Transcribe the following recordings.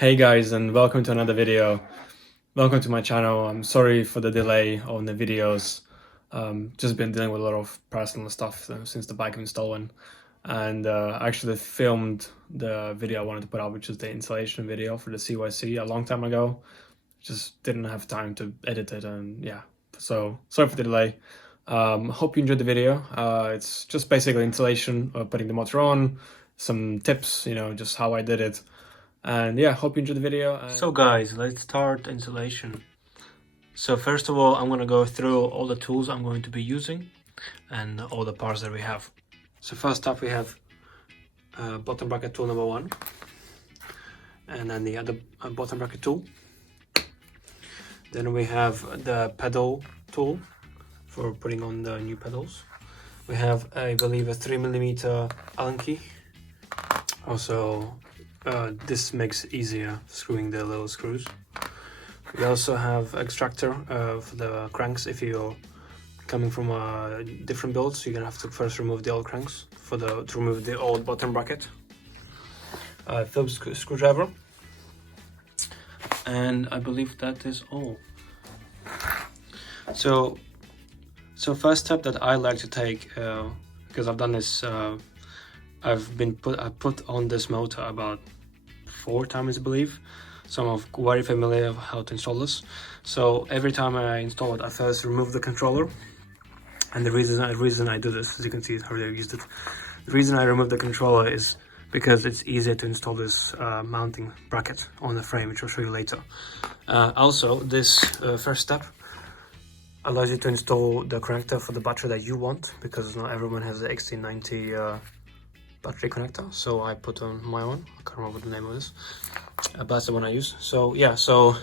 Hey guys, and welcome to another video. Welcome to my channel. I'm sorry for the delay on the videos. Just been dealing with a lot of personal stuff since the bike was stolen. And I actually filmed the video I wanted to put out, which is the installation video for the CYC a long time ago. Just didn't have time to edit it, and yeah. So sorry for the delay. Hope you enjoyed the video. It's just basically installation of putting the motor on, some tips, just how I did it. And yeah, hope you enjoyed the video. So guys, let's start installation. So first of all, I'm going to go through all the tools I'm going to be using and all the parts that we have. So first up we have bottom bracket tool number 1, and then the other bottom bracket tool. Then we have the pedal tool for putting on the new pedals. We have, I believe, a 3mm Allen key. Also, this makes it easier screwing the little screws. We also have extractor for the cranks. If you're coming from a different build, so you're gonna have to first remove the old cranks to remove the old bottom bracket. Phillips screwdriver, and I believe that is all. So first step that I like to take, because I've done this. I put on this motor about 4 times, I believe, so I'm very familiar with how to install this. So every time I install it, I first remove the controller. And the reason I do this, as you can see, I already used it. The reason I remove the controller is because it's easier to install this mounting bracket on the frame, which I'll show you later. Also, this first step allows you to install the connector for the battery that you want, because not everyone has the XT90 battery connector. So I put on my own. I can't remember the name of this, but that's the one I use. So yeah, so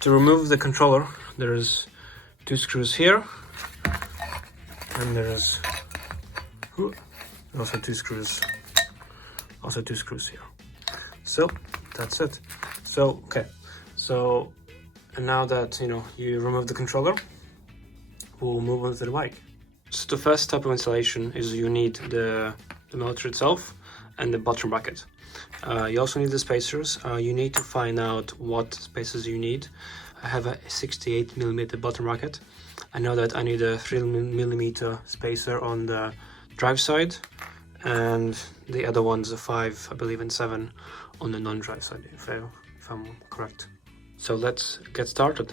to remove the controller, there's 2 screws here, and there's also 2 screws here. So that's it. So okay, so and now that you remove the controller, we'll move on to the bike. So the first step of installation is you need the motor itself and the bottom bracket. You also need the spacers. You need to find out what spacers you need. I have a 68mm bottom bracket. I know that I need a 3mm spacer on the drive side, and the other one's a 5, I believe, and 7 on the non-drive side, if I'm correct. So let's get started.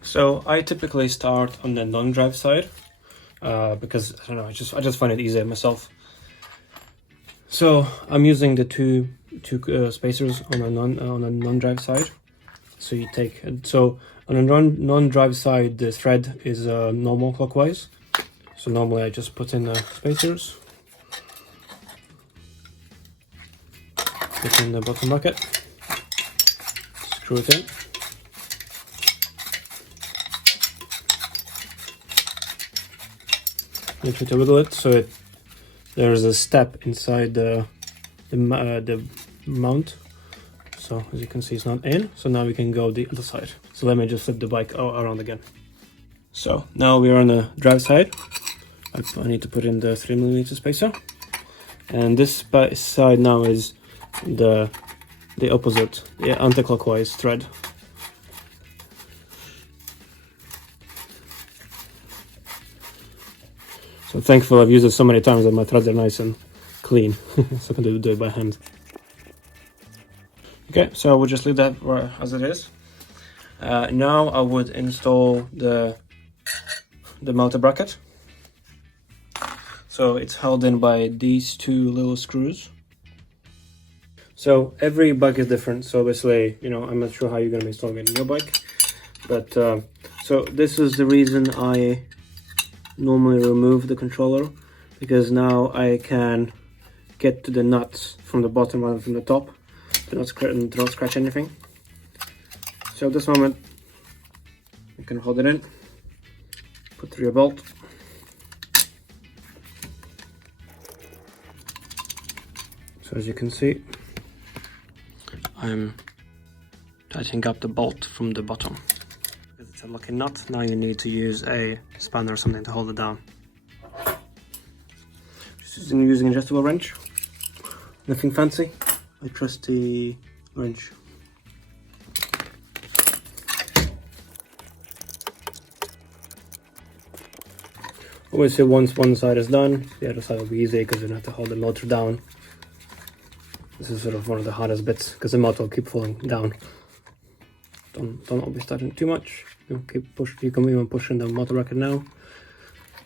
So I typically start on the non-drive side because I don't know, I just find it easier myself. So I'm using the two spacers on a non-drive side. So you take, so on a non-drive side, the thread is normal clockwise. So normally I just put in the spacers, put in the bottom bracket, screw it in. Make sure to wiggle it so there's a step inside the mount. So as you can see, it's not in. So now we can go the other side. So let me just flip the bike around again. So now we're on the drive side. I need to put in the 3mm spacer, and this side now is the opposite, the anti-clockwise thread. So thankful I've used it so many times that my threads are nice and clean, so I can do it by hand. Okay, so we'll just leave that as it is. Now I would install the motor bracket. So it's held in by these 2 little screws. So every bike is different. So obviously, I'm not sure how you're going to be installing it in your bike, but so this is the reason I normally remove the controller, because now I can get to the nuts from the bottom rather than from the top, to not scratch anything. So at this moment you can hold it in, put through your bolt, so as you can see I'm tightening up the bolt from the bottom. It's a lucky nut. Now you need to use a spanner or something to hold it down. Just using an adjustable wrench, nothing fancy, a trusty wrench. Obviously, once one side is done, the other side will be easy because you don't have to hold the motor down. This is sort of one of the hardest bits because the motor will keep falling down. Don't always tighten it too much. You keep push. You can even push in the motor bracket now.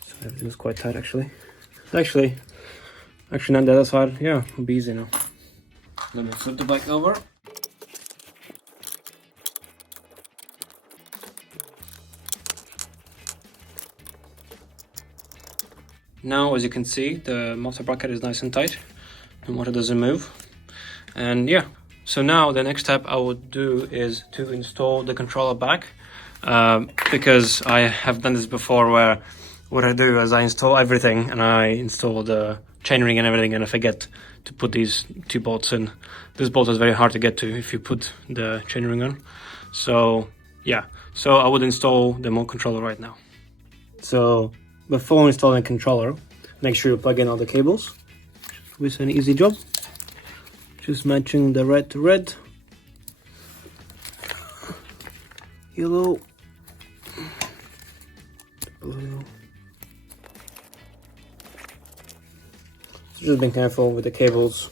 So everything's quite tight actually. Actually, on the other side, yeah, it'll be easy now. Let me flip the bike over. Now, as you can see, the motor bracket is nice and tight. The motor doesn't move. And yeah, so now the next step I would do is to install the controller back. Because I have done this before where what I do is I install everything and I install the chainring and everything and I forget to put these two bolts in. This bolt is very hard to get to if you put the chainring on. So yeah, so I would install the remote controller right now. So before installing the controller, make sure you plug in all the cables. It's an easy job. Just matching the red to red, yellow, blue. So just be careful with the cables.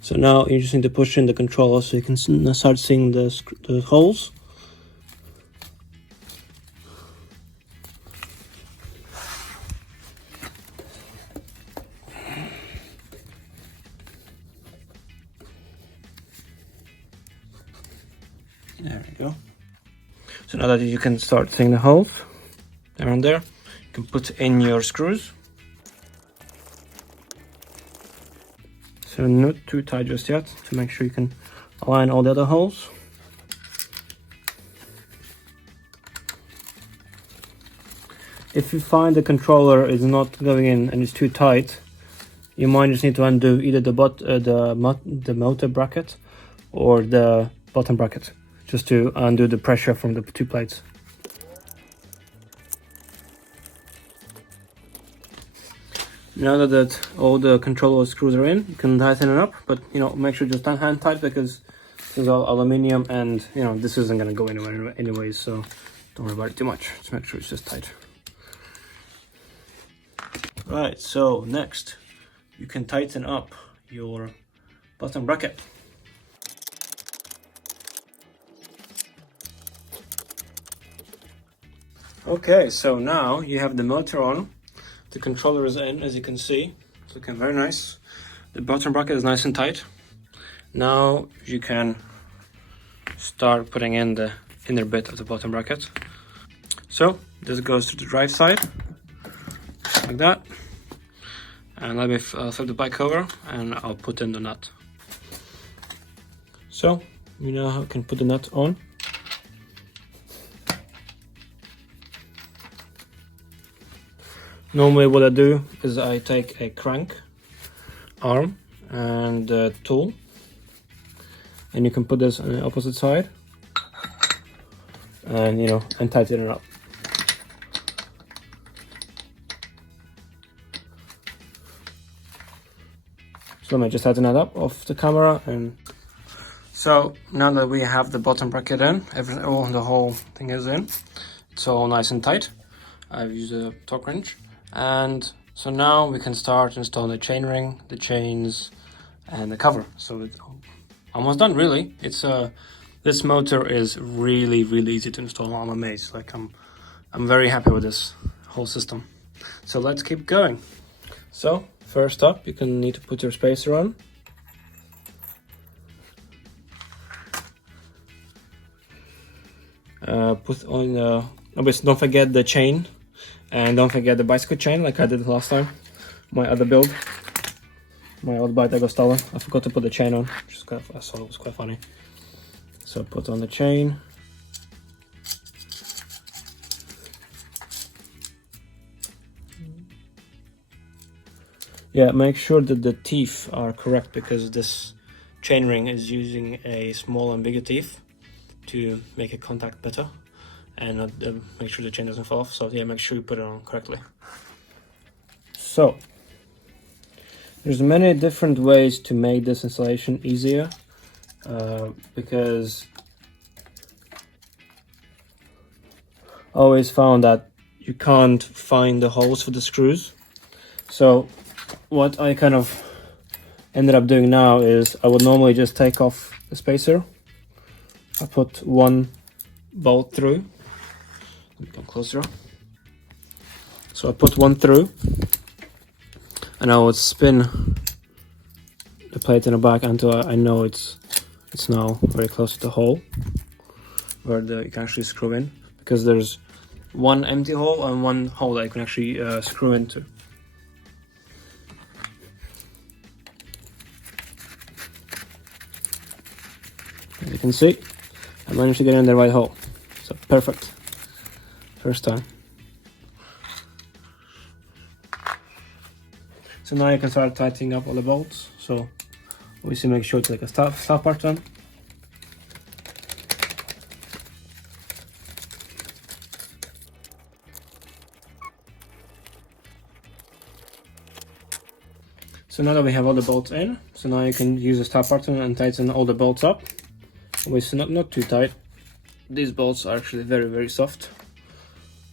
So now you just need to push in the controller so you can start seeing the holes. There we go. So now that you can start seeing the holes around there, you can put in your screws. So not too tight just yet, to make sure you can align all the other holes. If you find the controller is not going in and it's too tight, you might just need to undo either the motor bracket or the bottom bracket, just to undo the pressure from the two plates. Now that all the controller screws are in, you can tighten it up, but make sure just hand tight because this is all aluminium and this isn't going to go anywhere anyways, so don't worry about it too much. Just make sure it's just tight. Right, so next you can tighten up your bottom bracket. Okay, so now you have the motor on. The controller is in, as you can see. It's looking very nice. The bottom bracket is nice and tight. Now you can start putting in the inner bit of the bottom bracket. So this goes to the drive side, like that. And let me flip the bike over and I'll put in the nut. So you now can put the nut on. Normally what I do is I take a crank arm and a tool, and you can put this on the opposite side and and tighten it up. So let me just tighten that up off the camera. And so now that we have the bottom bracket in, the whole thing is in, it's all nice and tight. I've used a torque wrench. And so now we can start installing the chainring, the chains, and the cover. So it's almost done, really. It's this motor is really easy to install. I'm amazed. Like I'm very happy with this whole system. So let's keep going. So first up, you can need to put your spacer on. Put on obviously don't forget the chain. And don't forget the bicycle chain like I did last time. My other build. My old bike that got stolen. I forgot to put the chain on. I thought it was quite funny. So put on the chain. Yeah, make sure that the teeth are correct because this chainring is using a small and bigger teeth to make it contact better. And make sure the chain doesn't fall off. So yeah, make sure you put it on correctly. So There's many different ways to make this installation easier, because I always found that you can't find the holes for the screws. So what I kind of ended up doing now is I would normally just take off the spacer. I put one bolt through. Let me come closer. So I put one through, and I would spin the plate in the back until I know it's now very close to the hole where you can actually screw in, because there's one empty hole and one hole that you can actually screw into. As you can see, I managed to get in the right hole, so perfect, first time. So now you can start tightening up all the bolts. So obviously make sure to take a stop button. So now that we have all the bolts in, so now you can use the stop button and tighten all the bolts up. Obviously not too tight. These bolts are actually very, very soft,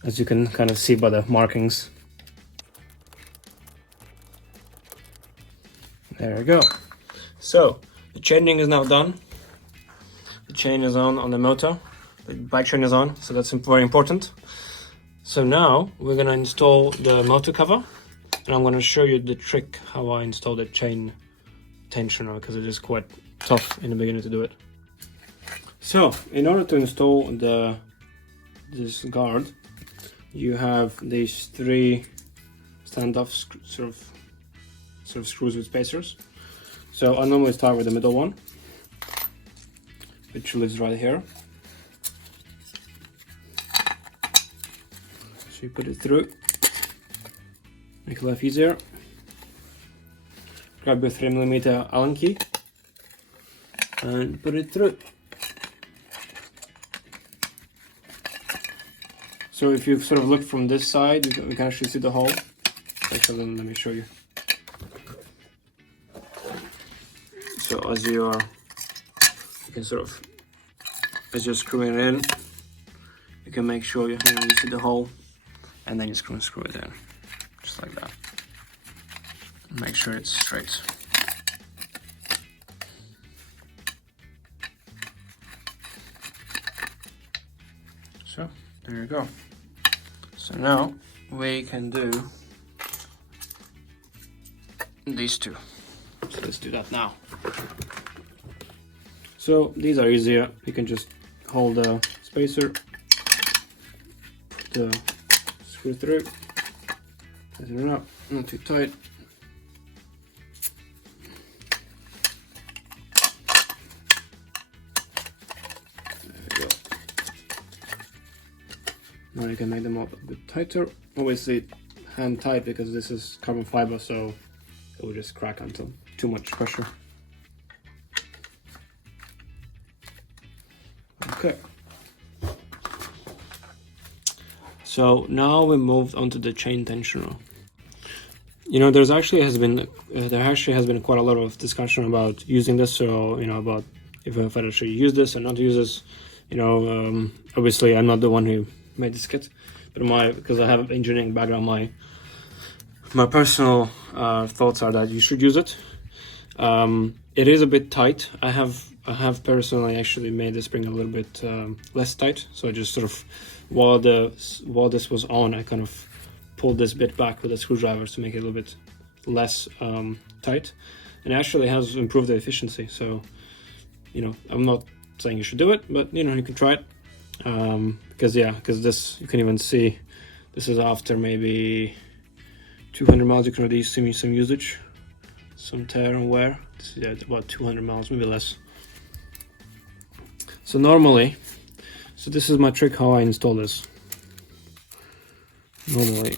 as you can kind of see by the markings. There we go. So the chaining is now done. The chain is on the motor. The bike chain is on, so that's very important. So now we're gonna install the motor cover, and I'm gonna show you the trick how I install the chain tensioner, because it is quite tough in the beginning to do it. So in order to install this guard, you have these three standoff sort of screws with spacers. So I normally start with the middle one, which lives right here. So you put it through, make life easier. Grab your 3mm Allen key and put it through. So if you sort of look from this side, you can actually see the hole. Actually, let me show you. So as you can sort of, as you're screwing it in, you can make sure you see the hole, and then you screw it in, just like that. Make sure it's straight. So there you go. So now we can do these two. So let's do that now. So these are easier. You can just hold the spacer, put the screw through, tighten it up, not too tight. There we go. Now you can make them up a bit tighter. Obviously hand tight, because this is carbon fiber, so it will just crack until too much pressure. Okay. So now we moved on to the chain tensioner. You know, there actually has been quite a lot of discussion about using this. So, you know, about if I should use this or not use this. You know, obviously I'm not the one who made this kit, but because I have an engineering background, my personal thoughts are that you should use it. It is a bit tight. I have personally actually made the spring a little bit less tight. So I just sort of, while this was on, I kind of pulled this bit back with a screwdriver to make it a little bit less tight, and actually has improved the efficiency. So, you know, I'm not saying you should do it, but you know, you can try it, because this, you can even see this is after maybe 200 miles. You can already see some usage, some tear and wear. This is at about 200 miles, maybe less. So normally, so this is my trick how I install this. Normally,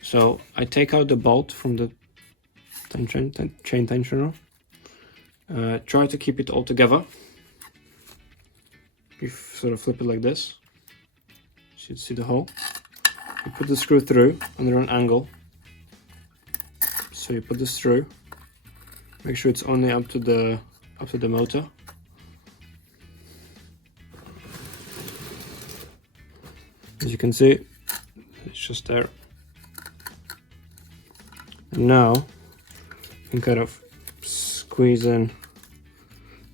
so I take out the bolt from the chain tensioner. Try to keep it all together. You sort of flip it like this. You should see the hole. you put the screw through under an angle. So you put this through. Make sure it's only up to the motor. As you can see, it's just there. And now you can kind of squeeze in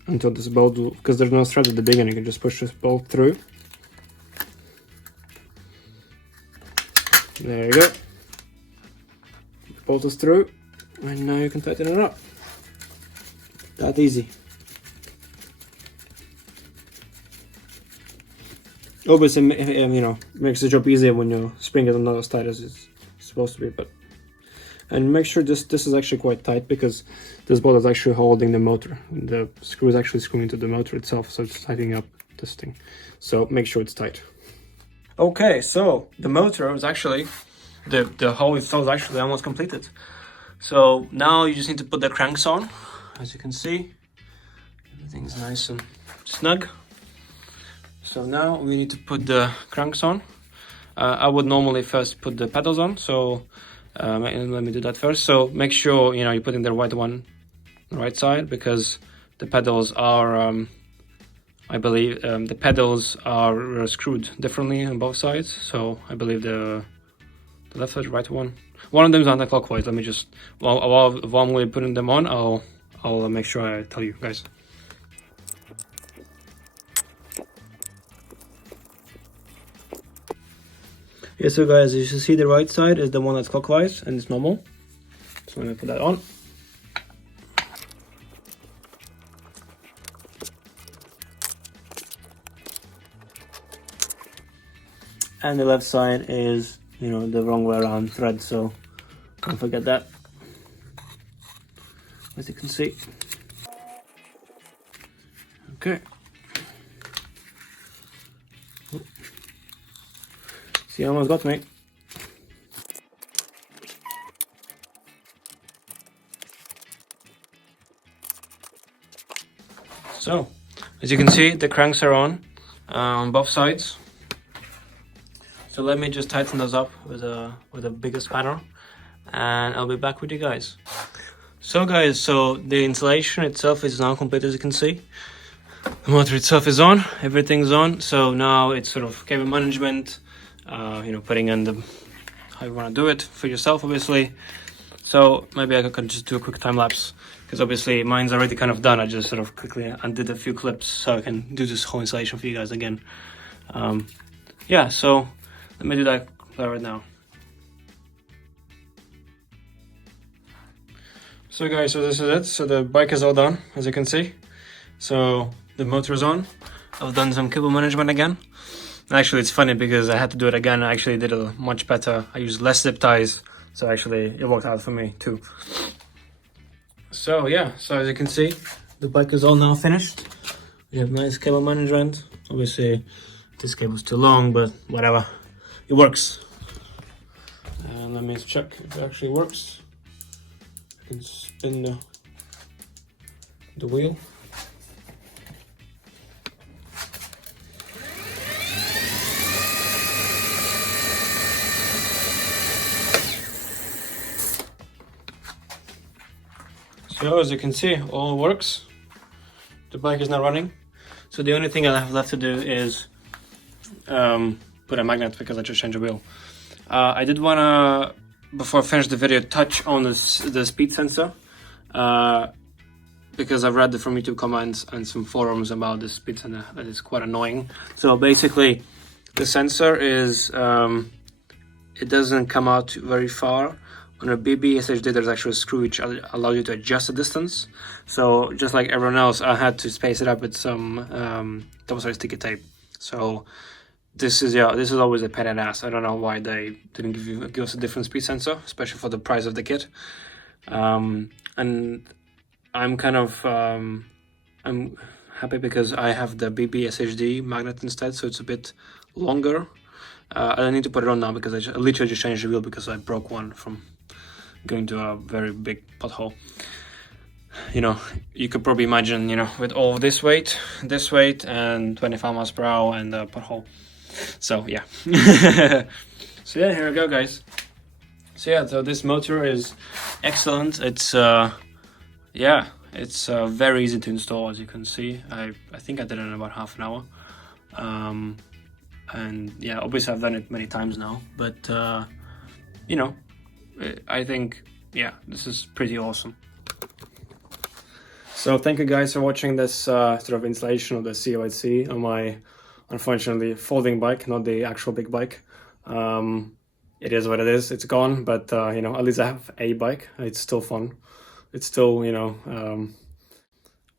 until this bolt will, because there's no thread at the beginning, you can just push this bolt through. There you go. The bolt is through, and now you can tighten it up. That easy. Obviously, you know, makes the job easier when you spring it not as tight as it's supposed to be, but. And make sure this is actually quite tight, because this bolt is actually holding the motor. The screw is actually screwing into the motor itself, so it's tightening up this thing. So make sure it's tight. Okay, so the motor is actually, the hull itself is actually almost completed. So now you just need to put the cranks on. As you can see, everything's nice and snug. So now we need to put the cranks on. I would normally first put the pedals on, so let me do that first. So make sure, you know, you're putting the right one, the right side, because the pedals are, I believe, the pedals are screwed differently on both sides. So I believe the left side, right one. One of them is anti-clockwise. Let me just, while I'm really putting them on, I'll make sure I tell you guys. Yeah, so guys, you should see the right side is the one that's clockwise and it's normal. So let me put that on. And the left side is, you know, the wrong way around thread, so don't forget that. As you can see. Okay. See, almost got me. So, as you can see, the cranks are on both sides. So let me just tighten those up with a bigger spanner, and I'll be back with you guys. So guys, so the installation itself is now complete, as you can see. The motor itself is on, everything's on. So now it's sort of cable management, you know, putting in the, how you want to do it for yourself, obviously. So maybe I could just do a quick time lapse, because obviously mine's already kind of done. I just sort of quickly undid a few clips so I can do this whole installation for you guys again. Yeah, so let me do that right now. So guys, so this is it. So the bike is all done, as you can see. So the motor is on. I've done some cable management again. Actually, it's funny because I had to do it again. I actually did it much better. I used less zip ties, so actually it worked out for me too. So yeah, so as you can see, the bike is all now finished. We have nice cable management. Obviously, this cable's too long, but whatever, it works. And let me check if it actually works. I can spin the wheel. So as you can see, all works. The bike is not running. So the only thing I have left to do is put a magnet, because I just changed the wheel. I did want to, before I finish the video, touch on the speed sensor. Because I've read from YouTube comments and some forums about the speed sensor that is quite annoying. So basically, the sensor is, it doesn't come out very far. On a BB SHD, there's actually a screw which allows you to adjust the distance. So just like everyone else, I had to space it up with some double-sided sticky tape. So this is always a pain in the ass. I don't know why they didn't give us a different speed sensor, especially for the price of the kit. And I'm kind of I'm happy because I have the BB SHD magnet instead, so it's a bit longer. I don't need to put it on now because I literally just changed the wheel because I broke one from going to a very big pothole. You know, you could probably imagine, you know, with all this weight, and 25 miles per hour and the pothole. So yeah. So yeah, here we go, guys. So yeah, so this motor is excellent. It's yeah, it's very easy to install, as you can see. I think I did it in about half an hour. And yeah, obviously I've done it many times now, but you know, I think, yeah, this is pretty awesome. So thank you guys for watching this sort of installation of the CYC on my, unfortunately, folding bike, not the actual big bike. It is what it is, it's gone, but you know, at least I have a bike. It's still fun. It's still, you know,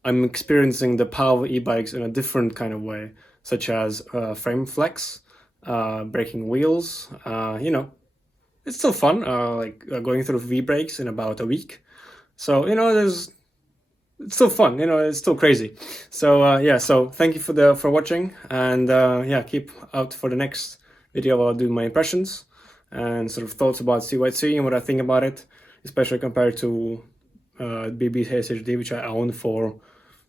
I'm experiencing the power of e-bikes in a different kind of way, such as frame flex, braking wheels, you know, it's still fun, like going through V-brakes in about a week. So, you know, it's still fun, you know, it's still crazy. So yeah, so thank you for watching, and yeah, keep out for the next video. I'll do my impressions and sort of thoughts about CYC and what I think about it, especially compared to BB HSD, which I own for,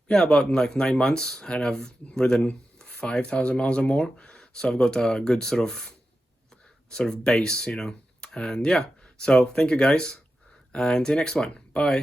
yeah, about like 9 months, and I've ridden 5,000 miles or more. So I've got a good sort of base, you know. And yeah, so thank you guys, and see you next one. Bye.